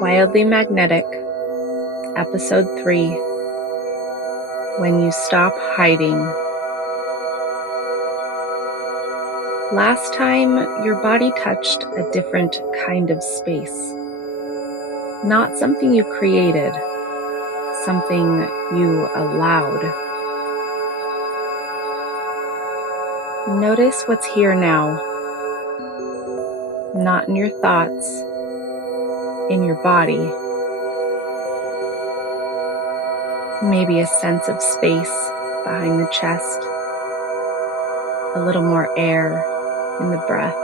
Wildly Magnetic, Episode 3, When You Stop Hiding. Last time, your body touched a different kind of space. Not something you created, something you allowed. Notice what's here now, not in your thoughts, in your body. Maybe a sense of space behind the chest, a little more air in the breath,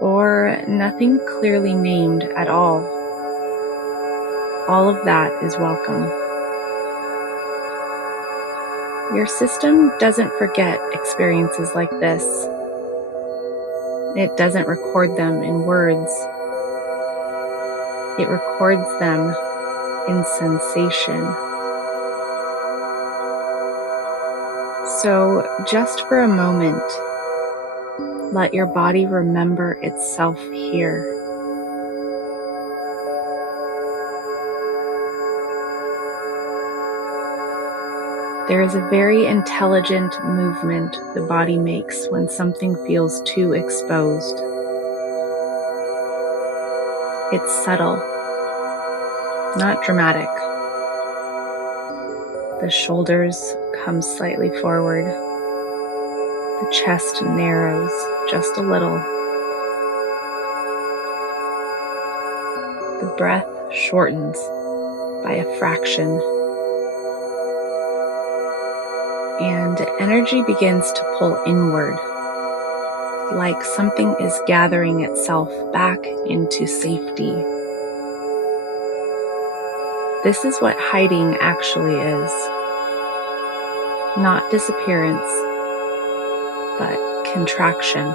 or nothing clearly named at all. All of that is welcome. Your system doesn't forget experiences like this. It doesn't record them in words. It records them in sensation. So just for a moment, let your body remember itself here. There is a very intelligent movement the body makes when something feels too exposed. It's subtle, not dramatic. The shoulders come slightly forward. The chest narrows just a little. The breath shortens by a fraction. And energy begins to pull inward, like something is gathering itself back into safety. This is what hiding actually is. Not disappearance, but contraction.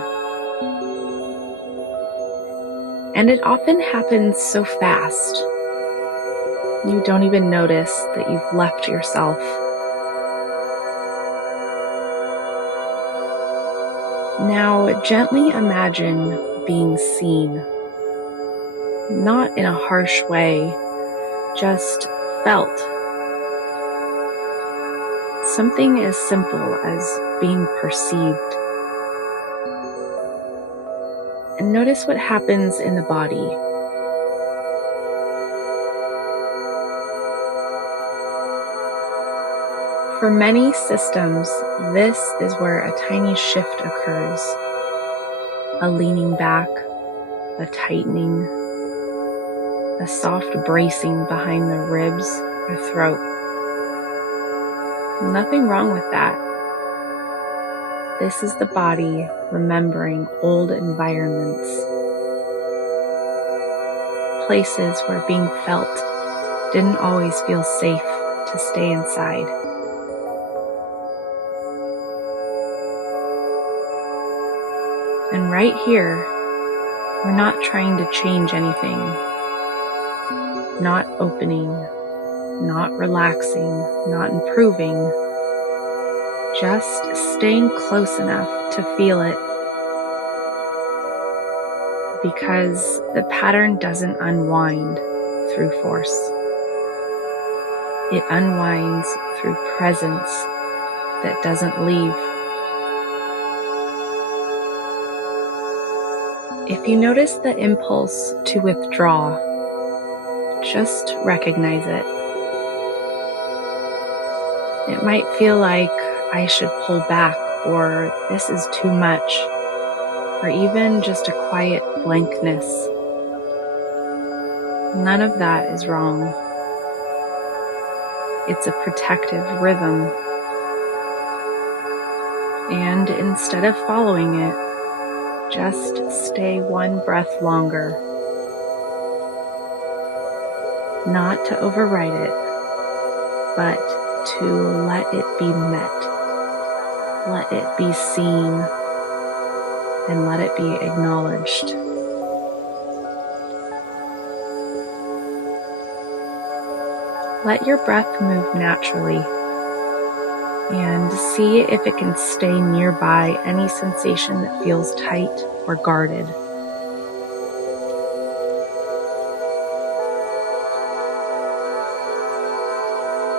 And it often happens so fast, you don't even notice that you've left yourself. Now, gently imagine being seen, not in a harsh way, just felt. Something as simple as being perceived. And notice what happens in the body. For many systems, this is where a tiny shift occurs. A leaning back, a tightening, a soft bracing behind the ribs or throat. Nothing wrong with that. This is the body remembering old environments, places where being felt didn't always feel safe to stay inside. And right here, we're not trying to change anything, not opening, not relaxing, not improving, just staying close enough to feel it, because the pattern doesn't unwind through force. It unwinds through presence that doesn't leave. If you notice the impulse to withdraw, just recognize it. It might feel like I should pull back, or this is too much, or even just a quiet blankness. None of that is wrong. It's a protective rhythm. And instead of following it, just stay one breath longer. Not to override it, but to let it be met. Let it be seen, and let it be acknowledged. Let your breath move naturally, and see if it can stay nearby any sensation that feels tight or guarded.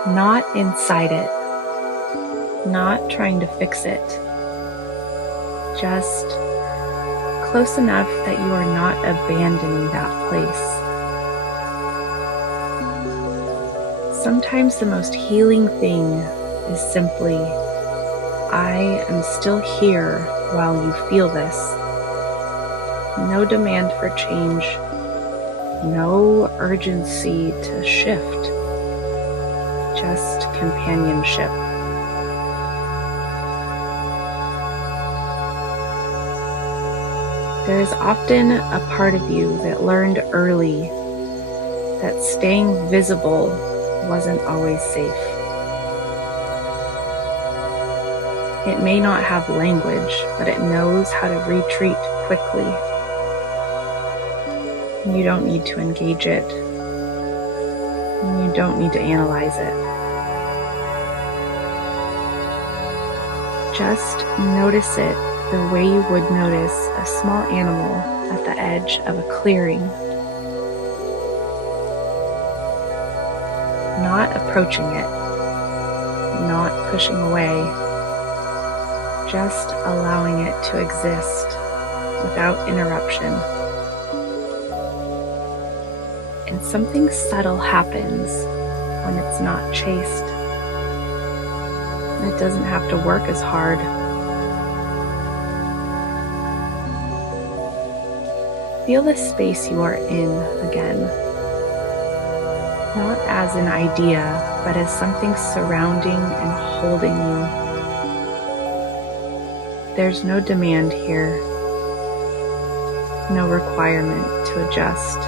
not inside it, not trying to fix it, just close enough that you are not abandoning that place. Sometimes the most healing thing is simply, I am still here while you feel this. No demand for change, no urgency to shift, just companionship. There is often a part of you that learned early that staying visible wasn't always safe. It may not have language, but it knows how to retreat quickly. You don't need to engage it. You don't need to analyze it. Just notice it the way you would notice a small animal at the edge of a clearing. Not approaching it, not pushing away, just allowing it to exist without interruption. And something subtle happens when it's not chased. It doesn't have to work as hard. Feel the space you are in again. Not as an idea, but as something surrounding and holding you. There's no demand here, no requirement to adjust,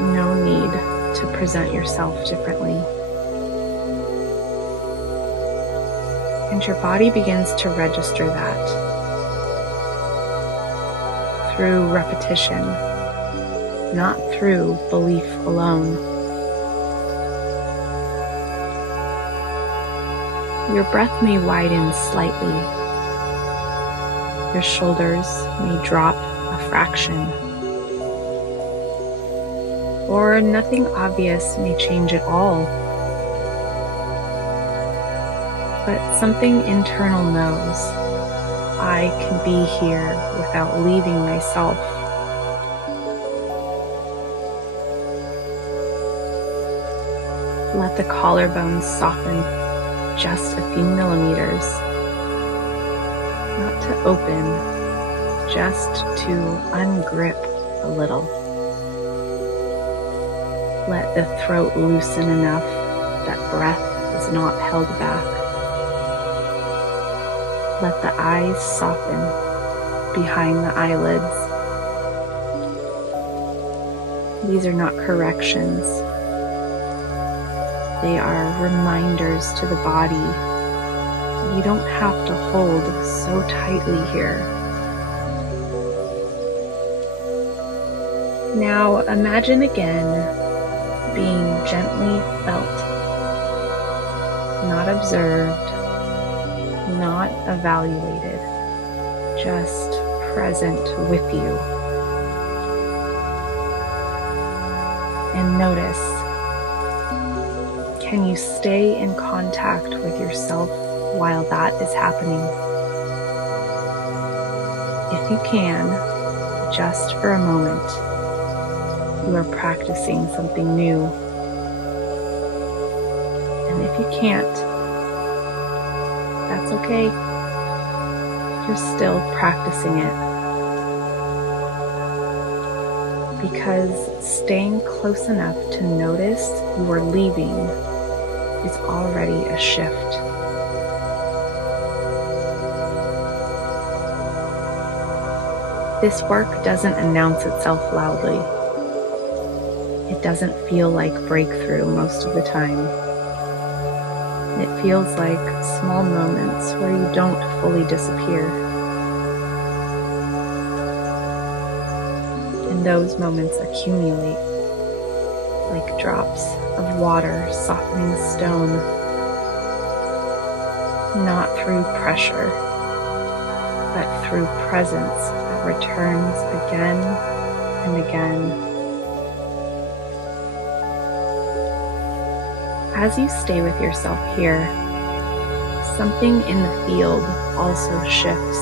no need to present yourself differently. And your body begins to register that through repetition, not through belief alone. Your breath may widen slightly. Your shoulders may drop a fraction. Or nothing obvious may change at all. But something internal knows, I can be here without leaving myself. Let the collarbones soften just a few millimeters. Not to open, just to ungrip a little. Let the throat loosen enough that breath is not held back. Let the eyes soften behind the eyelids. These are not corrections. They are reminders to the body. You don't have to hold so tightly here. Now imagine again being gently felt, not observed, not evaluated, just present with you. And notice, can you stay in contact with yourself while that is happening? If you can, just for a moment, you are practicing something new. And if you can't, that's okay. You're still practicing it. Because staying close enough to notice you are leaving is already a shift. This work doesn't announce itself loudly. It doesn't feel like breakthrough most of the time. It feels like small moments where you don't fully disappear. And those moments accumulate like drops of water softening stone, not through pressure, but through presence that returns again and again. As you stay with yourself here, something in the field also shifts.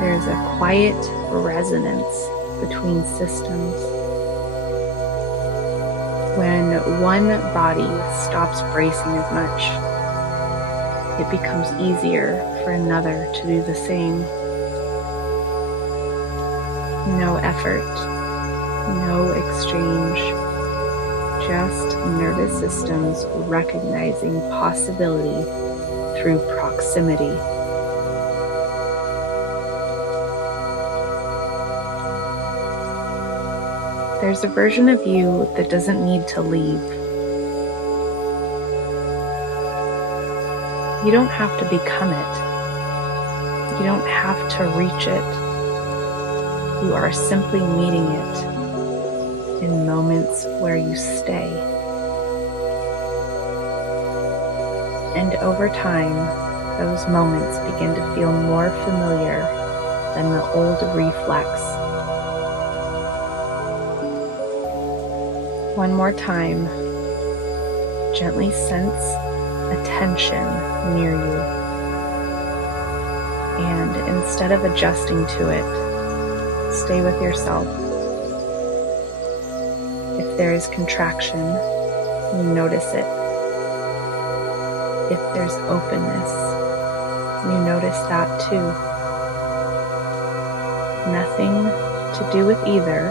There's a quiet resonance between systems. When one body stops bracing as much, it becomes easier for another to do the same. No effort, no exchange, just nervous systems recognizing possibility through proximity. There's a version of you that doesn't need to leave. You don't have to become it. You don't have to reach it. You are simply meeting it in moments where you stay. And over time, those moments begin to feel more familiar than the old reflex. One more time, gently sense a tension near you. And instead of adjusting to it, stay with yourself. If there is contraction, you notice it. If there's openness, you notice that too. Nothing to do with either.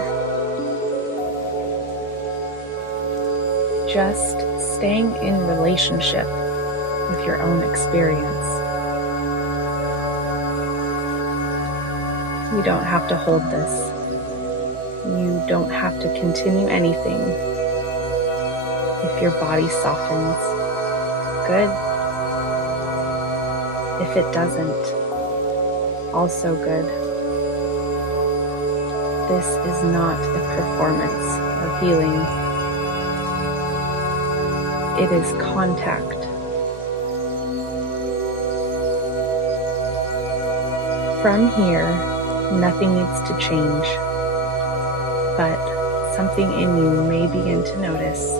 Just staying in relationship with your own experience. You don't have to hold this. You don't have to continue anything. If your body softens, good. If it doesn't, also good. This is not a performance of healing. It is contact. From here, nothing needs to change, but something in you may begin to notice.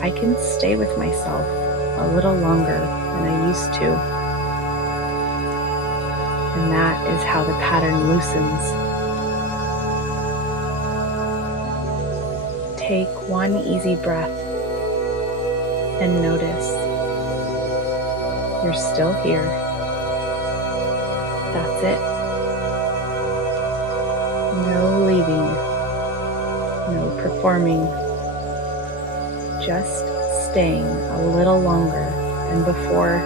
I can stay with myself a little longer than I used to. And that is how the pattern loosens. Take one easy breath and notice you're still here. That's it. No leaving, no performing, just staying a little longer than before.